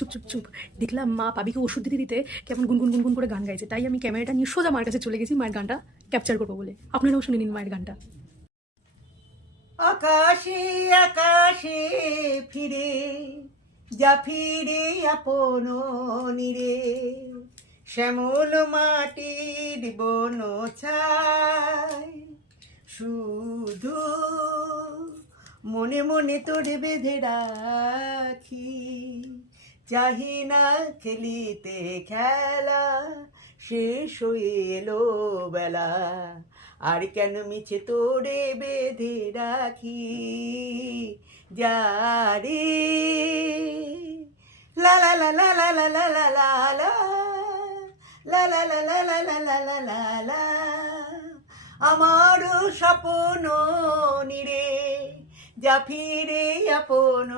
চুপ চুপ চুপ। দেখলাম মা পাবিকে ওষুধ দিতে দিতে কেমন গুনগুন গুনগুন করে গান গাইছে, তাই আমি ক্যামেরাটা নিয়ে সোজা মার কাছে চলে গেছি মায়ের গানটা ক্যাপচার করবো বলে। আপনারাও শুনে নিন মায়ের গানটা। আকাশে আকাশে ফিরে যা ফিরে আপন নিরে, শ্যামল মাটির বন ছায়, শুধু মনে মনে তোরে বেঁধে রাখি, চাহি না খেলিতে খেলা, শেষ হয়ে এলো বেলা, আর কেন মিছে তোরে বেঁধে রাখি, যারে লা লা লা লা লা লা লা লা লা লা লা লা লা লা লা লা লা লা লা, আমার স্বপ্ন নিরে যা ফিরে আপন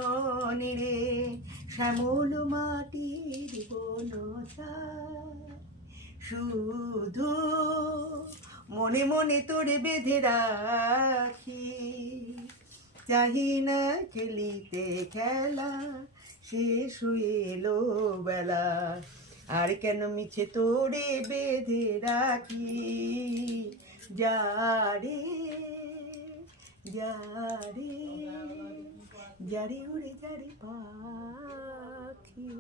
নিরে, শ্যামল মাটির বন ছায়, শুধু মনে মনে তোরে বেঁধে রাখি, চাহি না খেলিতে খেলা, শেষ হয়ে এলো বেলা, আর কেন মিছে তোরে বেঁধে রাখি, যারে যারে যারে উড়ে যারে পাখি।